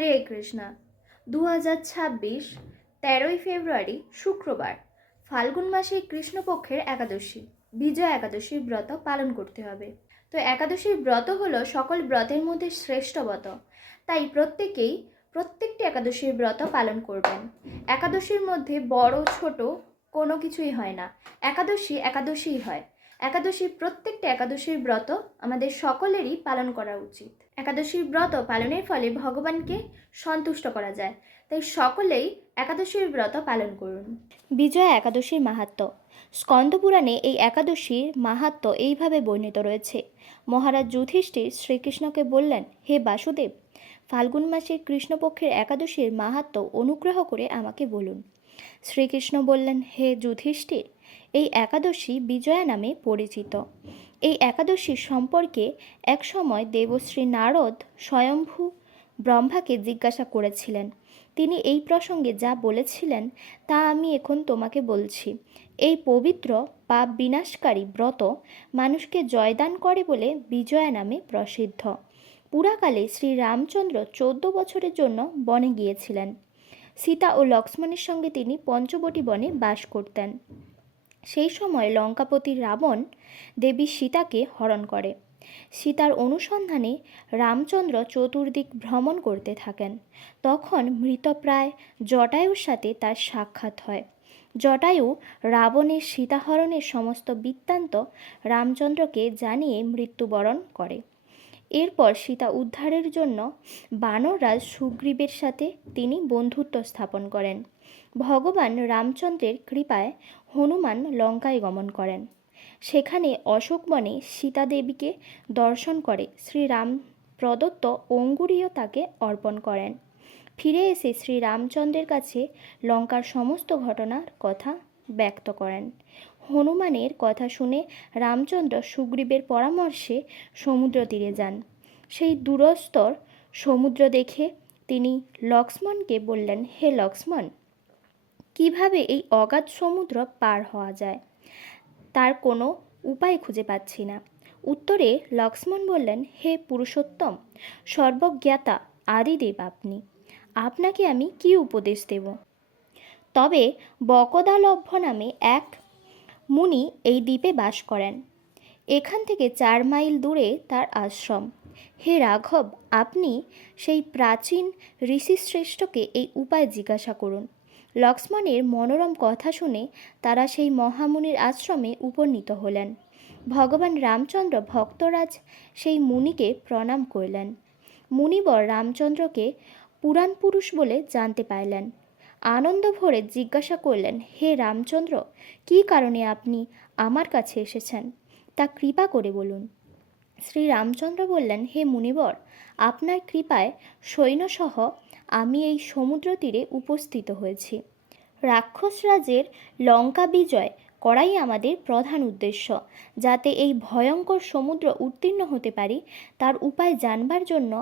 হরে কৃষ্ণা। 2026 13ই ফেব্রুয়ারি শুক্রবার, ফাল্গুন মাসে কৃষ্ণপক্ষের একাদশী, বিজয়া একাদশীর ব্রত পালন করতে হবে। তো একাদশীর ব্রত হলো সকল ব্রতের মধ্যে শ্রেষ্ঠ ব্রত, তাই প্রত্যেকটি একাদশীর ব্রত পালন করবেন। একাদশীর মধ্যে বড় ছোট কোনো কিছুই হয় না, একাদশীই হয়। প্রত্যেকটা একাদশীর ব্রত আমাদের সকলেরই পালন করা উচিত। একাদশীর ব্রত পালনের ফলে ভগবানকে সন্তুষ্ট করা যায়, তাই সকলেই একাদশীর ব্রত পালন করুন। বিজয়া একাদশীর মাহাত্ম্য। স্কন্দপুরাণে এই একাদশীর মাহাত্ম্য এইভাবে বর্ণিত রয়েছে। মহারাজ যুধিষ্ঠির শ্রীকৃষ্ণকে বললেন, হে বাসুদেব, ফাল্গুন মাসের কৃষ্ণপক্ষের একাদশীর মাহাত্ম্য অনুগ্রহ করে আমাকে বলুন। শ্রীকৃষ্ণ বললেন, হে যুধিষ্ঠির, এই একাদশী বিজয়া নামে পরিচিত। এই একাদশীর সম্পর্কে একসময় দেবশ্রী নারদ স্বয়ম্ভু ব্রহ্মাকে জিজ্ঞাসা করেছিলেন। তিনি এই প্রসঙ্গে যা বলেছিলেন তা আমি এখন তোমাকে বলছি। এই পবিত্র পাপ বিনাশকারী ব্রত মানুষকে জয়দান করে বলে বিজয়া নামে প্রসিদ্ধ। পুরাকালে শ্রী রামচন্দ্র 14 বছরের জন্য বনে গিয়েছিলেন। সীতা ও লক্ষ্মণের সঙ্গে তিনি পঞ্চবটী বনে বাস করতেন। সেই সময় লঙ্কাপতি রাবণ দেবী সীতাকে হরণ করে। সীতার অনুসন্ধানে রামচন্দ্র চতুর্দিক ভ্রমণ করতে থাকেন। তখন মৃতপ্রায় জটায়ুর সাথে তার সাক্ষাৎ হয়। জটায়ু রাবণের সীতাহরণের সমস্ত বৃত্তান্ত রামচন্দ্রকে জানিয়ে মৃত্যুবরণ করে। এরপর সীতা উদ্ধারের জন্য বানররাজ সুগ্রীবের সাথে তিনি বন্ধুত্ব স্থাপন করেন। ভগবান রামচন্দ্রের কৃপায় হনুমান লঙ্কায় গমন করেন। সেখানে অশোকবনে সীতা দেবীকে দর্শন করে শ্রীরাম প্রদত্ত অঙ্গুরীয় তাকে অর্পণ করেন। ফিরে এসে শ্রী রামচন্দ্রের কাছে লঙ্কার সমস্ত ঘটনার কথা ব্যক্ত করেন। হনুমানের কথা শুনে রামচন্দ্র সুগ্রীবের পরামর্শে সমুদ্র তীরে যান। সেই দূরস্তর সমুদ্র দেখে তিনি লক্ষ্মণকে বললেন, হে লক্ষ্মণ, কিভাবে এই অগাধ সমুদ্র পার হওয়া যায় তার কোনো উপায় খুঁজে পাচ্ছি না। উত্তরে লক্ষ্মণ বললেন, হে পুরুষোত্তম, সর্বজ্ঞাতা আদিদেব আপনি, আপনাকে আমি কি উপদেশ দেব? তবে বকদালভ্য নামে এক মুনি এই দ্বীপে বাস করেন। এখান থেকে 4 মাইল দূরে তার আশ্রম। হে রাঘব, আপনি সেই প্রাচীন ঋষিশ্রেষ্ঠকে এই উপায় জিজ্ঞাসা করুন। লক্ষ্মণের মনোরম কথা শুনে তারা সেই মহামুনির আশ্রমে উপনীত হলেন। ভগবান রামচন্দ্র ভক্তরাজ সেই মুনিকে প্রণাম করলেন। মুনিবর রামচন্দ্রকে পুরাণ পুরুষ বলে জানতে পারলেন। আনন্দ ভরে জিজ্ঞাসা করলেন, হে রামচন্দ্র, কী কারণে আপনি আমার কাছে এসেছেন তা কৃপা করে বলুন। শ্রী রামচন্দ্র বললেন, হে মুনিবর, আপনার কৃপায় সৈন্যসহ আমি এই সমুদ্র তীরে উপস্থিত হয়েছি। রাক্ষসরাজের লঙ্কা বিজয় করাই আমাদের প্রধান উদ্দেশ্য। যাতে এই ভয়ঙ্কর সমুদ্র উত্তীর্ণ হতে পারি তার উপায় জানবার জন্য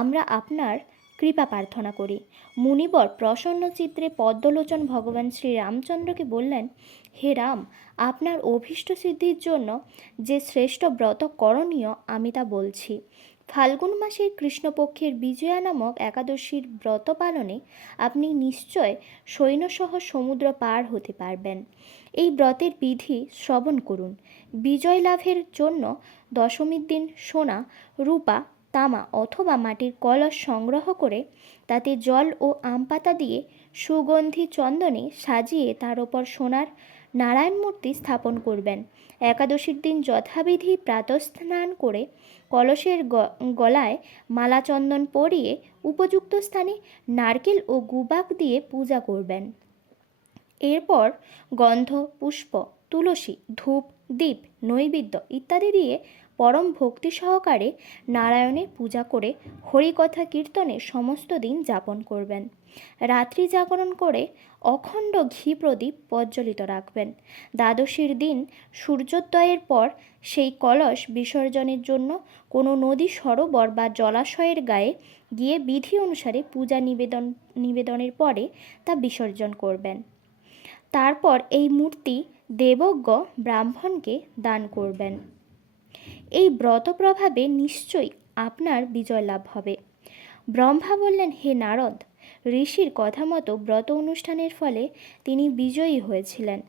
আমরা আপনার কৃপা প্রার্থনা করি। মুনিবর প্রসন্ন চিত্রে পদ্মলোচন ভগবান শ্রী রামচন্দ্রকে বললেন, হে রাম, আপনার অভীষ্ট সিদ্ধির জন্য যে শ্রেষ্ঠ ব্রত করণীয় আমি তা বলছি। ফাল্গুন মাসের কৃষ্ণপক্ষের বিজয়া নামক একাদশীর ব্রত পালনে আপনি নিশ্চয় সৈন্যসহ সমুদ্র পার হতে পারবেন। এই ব্রতের বিধি শ্রবণ করুন। বিজয় লাভের জন্য দশমীর দিন সোনা, রূপা, তামা অথবা মাটির কলস সংগ্রহ করে তাতে জল ও আম পাতা দিয়ে সুগন্ধি চন্দনে সাজিয়ে তার ওপর সোনার নারায়ণ মূর্তি স্থাপন করবেন। একাদশীর দিন যথাবিধি প্রাতঃস্নান করে কলসের গলায় মালা চন্দন পরিয়ে উপযুক্ত স্থানে নারকেল ও গুবাক দিয়ে পূজা করবেন। এরপর গন্ধ, পুষ্প, তুলসী, ধূপ, দীপ, নৈবেদ্য ইত্যাদি দিয়ে পরম ভক্তি সহকারে নারায়ণের পূজা করে হরিকথা কীর্তনে সমস্ত দিন যাপন করবেন। রাত্রি জাগরণ করে অখণ্ড ঘি প্রদীপ প্রজ্বলিত রাখবেন। দ্বাদশীর দিন সূর্যোদয়ের পর সেই কলস বিসর্জনের জন্য কোনো নদী, সরোবর বা জলাশয়ের গায়ে গিয়ে বিধি অনুসারে পূজা নিবেদনের পরে তা বিসর্জন করবেন। তারপর এই মূর্তি দেবজ্ঞ ব্রাহ্মণকে দান করবেন। এই ব্রত প্রভাবে নিশ্চয়ই আপনার বিজয় লাভ হবে। ব্রহ্মা বললেন, হে নারদ, ঋষির কথা মতো ব্রত অনুষ্ঠানের ফলে তিনি বিজয়ী হয়েছিলেন।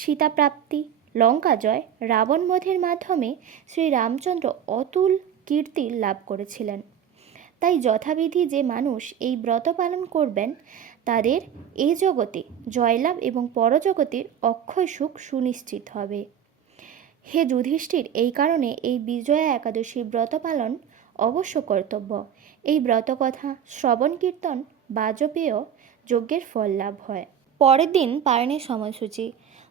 সীতা প্রাপ্তি, লঙ্কা জয়, রাবণ বধের মাধ্যমে শ্রীরামচন্দ্র অতুল কীর্তি লাভ করেছিলেন। তাই যথাবিধি যে মানুষ এই ব্রত পালন করবেন তাদের এই জগতে জয়লাভ এবং পরজগতের অক্ষয় সুখ সুনিশ্চিত হবে। হে যুধিষ্ঠির, এই কারণে এই বিজয়া একাদশী ব্রত পালন অবশ্য কর্তব্য। এই ব্রত কথা শ্রবণ কীর্তন বাজপেয় যজ্ঞের ফল লাভ হয়। পরের দিন পালনের সময়সূচি: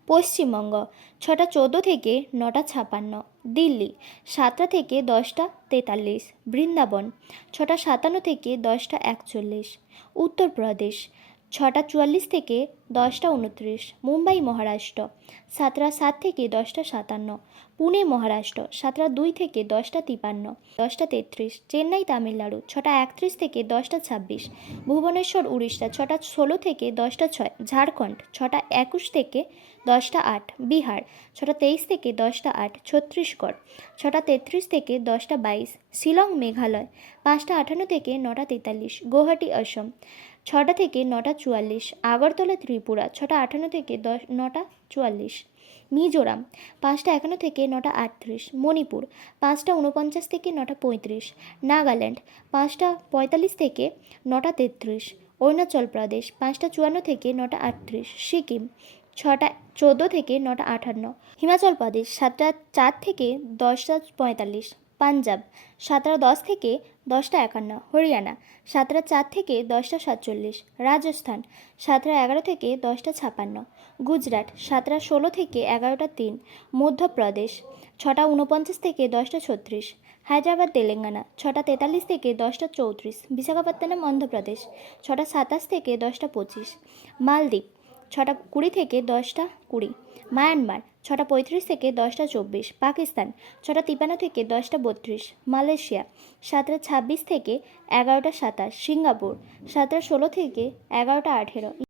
পশ্চিমবঙ্গ 6টা 14 থেকে 9টা 56, দিল্লি 7টা থেকে 10টা 43, বৃন্দাবন 6টা 57 থেকে 10টা 41, উত্তরপ্রদেশ 6টা 44 থেকে 10টা 29, মুম্বাই মহারাষ্ট্র 7টা 7 থেকে 10টা 57, পুনে মহারাষ্ট্র 7টা 2 থেকে 10টা 53, 10টা 33, চেন্নাই তামিলনাড়ু 6টা 31 থেকে 10টা 26, ভুবনেশ্বর উড়িষ্যা 6টা 16 থেকে 10টা 6, ঝাড়খণ্ড 6টা 21 থেকে 10টা 8, বিহার 6টা 23 থেকে 10টা 8, ছত্তিশগড় 6টা 33 থেকে 10টা 22, শিলং মেঘালয় 5টা 58 থেকে 9টা 43, গুয়াহাটি অসম 6টা থেকে 9টা 44, আগরতলা ত্রিপুরা 6টা 58 থেকে 9টা 44, মিজোরাম 5টা 51 থেকে 9টা 38, মণিপুর 5টা 49 থেকে 9টা 35, নাগাল্যান্ড 5টা 45 থেকে 9টা 33, অরুণাচল প্রদেশ 5টা 54 থেকে 9টা 38, সিকিম 6টা 14 থেকে 9টা 58, হিমাচল প্রদেশ 7টা 4 থেকে 10টা 45, পাঞ্জাব 7টা 10 থেকে 10টা 51, হরিয়ানা 7টা 4 থেকে 10টা 47, রাজস্থান 7টা 11 থেকে 10টা 56, গুজরাট 7টা 16 থেকে 11টা 3, মধ্যপ্রদেশ 6টা 49 থেকে 10টা 36, হায়দ্রাবাদ তেলেঙ্গানা 6টা 43 থেকে 10টা 34, বিশাখাপত্তনম অন্ধ্রপ্রদেশ 6টা 27 থেকে 10টা 25, মালদ্বীপ 6টা 20 থেকে 10টা 20, মায়ানমার 6টা 35 থেকে 10টা 24, পাকিস্তান 6টা 53 থেকে 10টা 32, মালয়েশিয়া 7টা 26 থেকে 11টা 27, সিঙ্গাপুর 7টা 16 থেকে 11টা 18।